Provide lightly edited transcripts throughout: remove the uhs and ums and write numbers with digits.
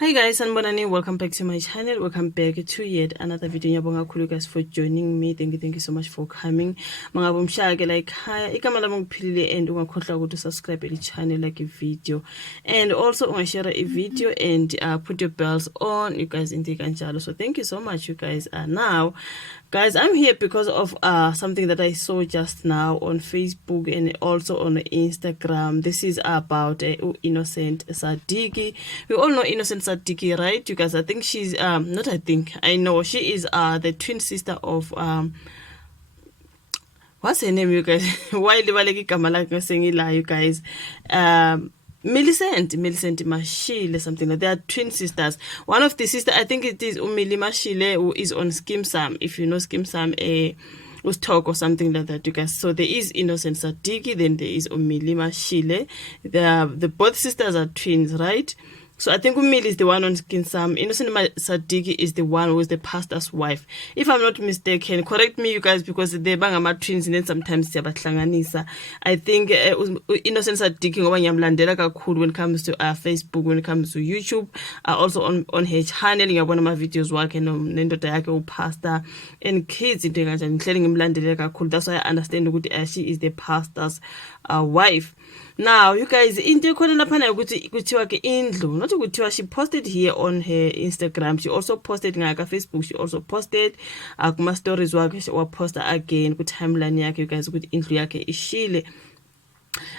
Hi guys, Sanbonani, welcome back to my channel. Welcome back to yet another video. Ngiyabonga kakhulu guys for joining me. Thank you so much for coming. Mangabumshake like hi, igama lami ngiphilile and ungakhohlwa ukuthi subscribe to the channel, like a video. And also share a video and put your bells on, you guys in the kanjalo. So thank you so much you guys. Now guys, I'm here because of something that I saw just now on Facebook and also on Instagram. This is about Innocent Sadiki. We all know Innocent Sadiki, right? You guys, I think she's not I think I know she is the twin sister of what's her name, you guys? Why libaleki igama lakhe sengila, you guys? Millicent Mashile, something like that. They are twin sisters. One of the sisters, I think it is Umili Mashile, who is on Skim Sam. If you know Skim Sam, was talk or something like that, you guys. So there is Innocent Sadiki, then there is Umili Mashile. The both sisters are twins, right? So I think Umili is the one on Skin Sam. Innocent Sadiki is the one who is the pastor's wife. If I'm not mistaken, correct me you guys, because they bangama twins and then sometimes siyabahlanganisa. I think Innocent Sadiki ngoba ngiyamlandela kakhulu when it comes to Facebook, when it comes to YouTube, also on her channel ngiyabona ama videos wakhe nendoda yakhe upastor and kids into kanjani. Ngihleli ngimlandele kakhulu. That's why I understand ukuthi she is the pastor's wife. Now you guys, into khona lapha ukuthi kuthiwa ke indlu, not ukuthiwa, she posted here on her Instagram, she also posted ngaka Facebook, she also posted kuma stories wakhe wa poster again ku timeline yakhe, you guys, ukuthi indlu yakhe ishile.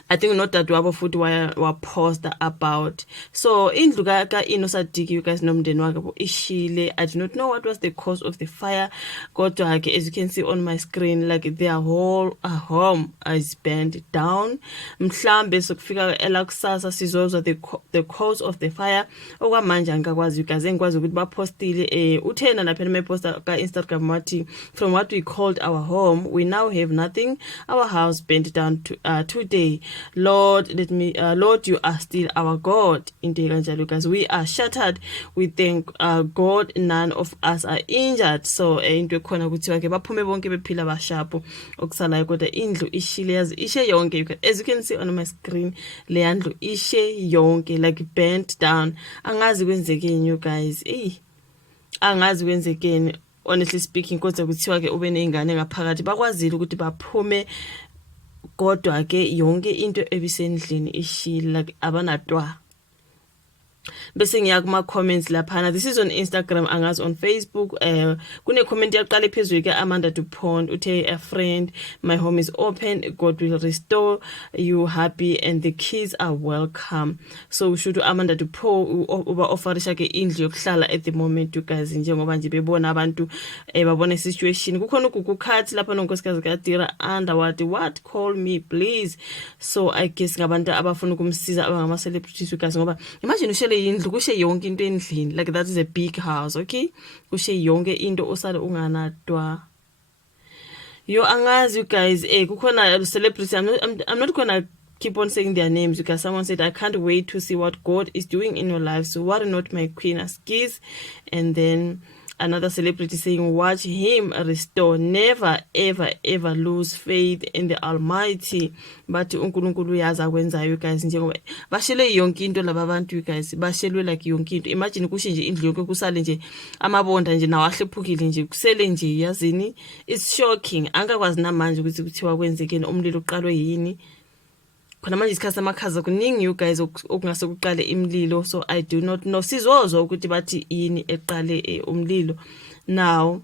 I think not that wabo futhi wa post about. So indlu ka Innocent, you guys, nomndeni wakhe ishile. I do not know what was the cause of the fire. Kodwa ke, as you can see on my screen, like their whole home is burned down. Mhlambe sokufika elakusasa sizozwa the cause of the fire. Okwamanje angikwazi you guys, engikwazi ukuthi bapostile uthena lapha emaposta ka Instagram wathi, from what we called our home, we now have nothing. Our house burned down today. Lord, Lord, you are still our God. Guys, we are shattered. We thank God none of us are injured. So into khona kuthiwa ke baphume bonke bephila bashapo okusalayo kodwa indlu ishile, yazi ishe yonke. As you can see on my screen, le ndlu ishe yonke, like burnt down. Angazi kwenzekeni you guys. Angazi kwenzekeni, honestly speaking, kodwa kuthiwa ke ube nezingane ngaphakathi bakwazile ukuthi baphume, kodwa ke yonke into ebisendlini ishila, like abanatwa. Bese ngiya kuma comments laphana. This is on Instagram, angazi on Facebook. Kune comment yaqala phezulu ke Amanda Dupont uthe, a friend, my home is open, God will restore you happy and the kids are welcome. So should Amanda Dupont uba offerisha ke indlu yokuhlala at the moment, you guys, njengoba nje bebona abantu babona situation. Kukhona ukukhathi lapha nonkosikazi kaDira under what call me please. So I guess ngabantu abafuna ukumsiza abangama celebrities, you guys, ngoba imagine ushele indlu kushe yonke into endlini, like that is a big house, okay? Kushe yonke into osale unganatwa. Yo angazi you guys, kukhona celebrities, I'm not gonna keep on saying their names because someone said, I can't wait to see what God is doing in your life. So worry not, my queen, Askies. And then another celebrity saying, watch him restore. Never, ever lose faith in the Almighty. But uNkulunkulu uyazakwenza, you guys, njengoba bashele yonke into laba bantu, you guys, bashelwe like yonke into. Imagine kushe nje indlu yonke kusale nje amabonda nje nawo ahlephukile nje kusele nje, yazini. It's shocking. Angakwazi namanje ukuthi kuthiwa kwenzekeni, umlilo uqalwe yini. Khona manje isikhathi amakhaza kuningi, you guys, okungase kuqale imlilo. So I do not know, sizozwa ukuthi bathi yini eqale umlilo. Now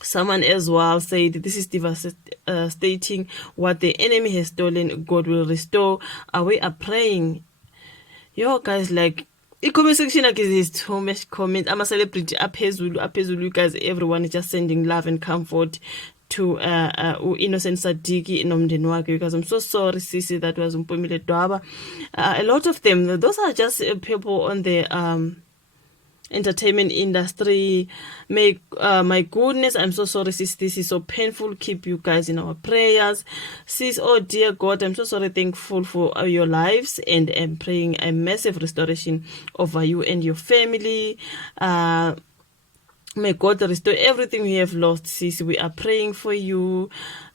someone as well said, this is devastating. What the enemy has stolen, God will restore. We are praying. Yo guys, like i-comment section is too much comment. I'm a celebrity aphezulu, you guys. Everyone is just sending love and comfort to Innocent Sadiki nomndeni wakhe, because I'm so sorry sisi, that was Mpumile Dwaba. A lot of them, those are just people on the entertainment industry. My goodness, I'm so sorry sis, this is so painful. Keep you guys in our prayers sis. Oh dear God, I'm so sorry, thankful for your lives, and I'm praying a massive restoration over you and your family. May God restore everything we have lost, sis. We are praying for you.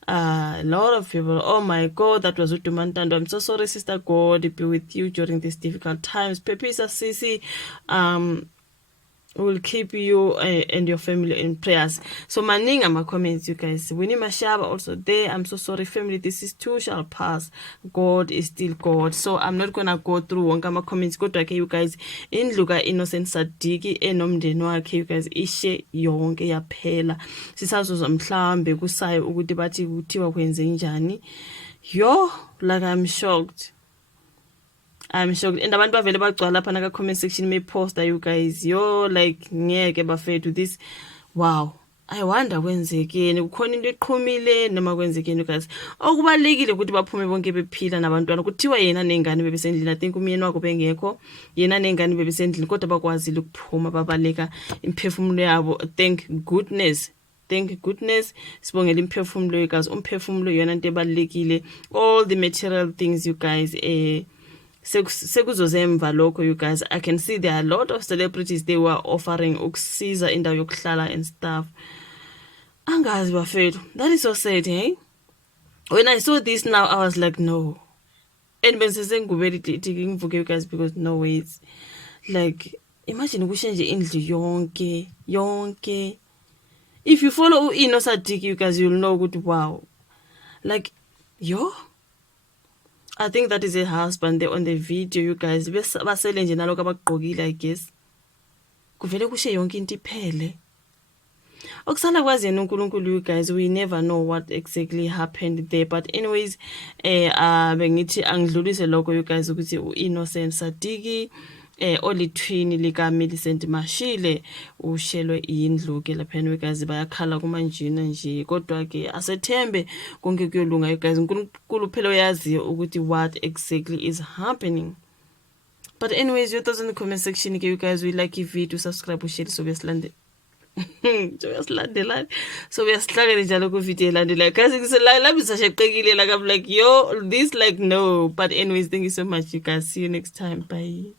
A lot of people, oh my God, that was Utumantando. I'm so sorry, Sister. God be with you during these difficult times. Pepisa, Sisi, will keep you and your family in prayers. So maninga my comments, you guys. Winnie Mashaba also there. I'm so sorry, family. This is too shall pass. God is still God. So I'm not gonna go through wonke my comments. Go to you guys. Indlu ka-Innocent Sadiki enomndeni wakhe, you guys, ishe yonke yaphela. Sisazozwa mhlambe kusayo ukuthi bathi kuthiwa kwenze njani. Yo, like I'm shocked. I'm shocked. And abantu bavele bagcwala lapha naka comment section me poster, you guys. Yo, like ngeke bafethu this. Wow. I wonder kwenzekeni, kukhona into eqhumile noma kwenzekeni, you guys. Okubalekile ukuthi baphume bonke bephila nabantwana. Kuthiwa yena nengane bebesendlini. I think umyeni wakho bengekho. Yena nengane bebesendlini kodwa bakwazile ukuphuma babaleka imphefumulo yabo. Thank goodness. Thank goodness. Sibongela imphefumulo, you guys. Umphefumulo yona into ebalekile. All the material things, you guys, sekuzozemva lokho, you guys. I can see there are a lot of celebrities they were offering ukusiza indawo yokuhlala and stuff. Angazi bafethu, that is so sad, hey? When I saw this now, I was like, no. And bensesengubeli ngivuke, you guys, because no ways. Like, imagine kushe nje indlu yonke. If you follow Innocent Sadiki, you guys, you'll know good. Wow. Like, yo. I think that is a husband there on the video, you guys. Basele nje naloko abagqokile, I guess. Kuvele kushe yonke into iphele. Okusala kwazi yena uNkulunkulu, you guys, we never know what exactly happened there. But anyways, bengithi angidlulise lokho, you guys, ukuthi uInnocent Sadiki olithwini lika Millicent Mashile ushelwe indlu ke lapha, you guys, bayakhala kumanjina nje, kodwa ke asethembe konke kuyolunga, you guys. uNkulunkulu phela uyazi ukuthi what exactly is happening. But anyways, your thoughts in the comment section, you guys. We like if you to subscribe, share, so besilandela so besihlangene njalo ku video elandelayo, guys. Ngiselala bisashaqekile, like I'm like, yo, this, like, no. But anyways, thank you so much, you guys. See you next time. Bye.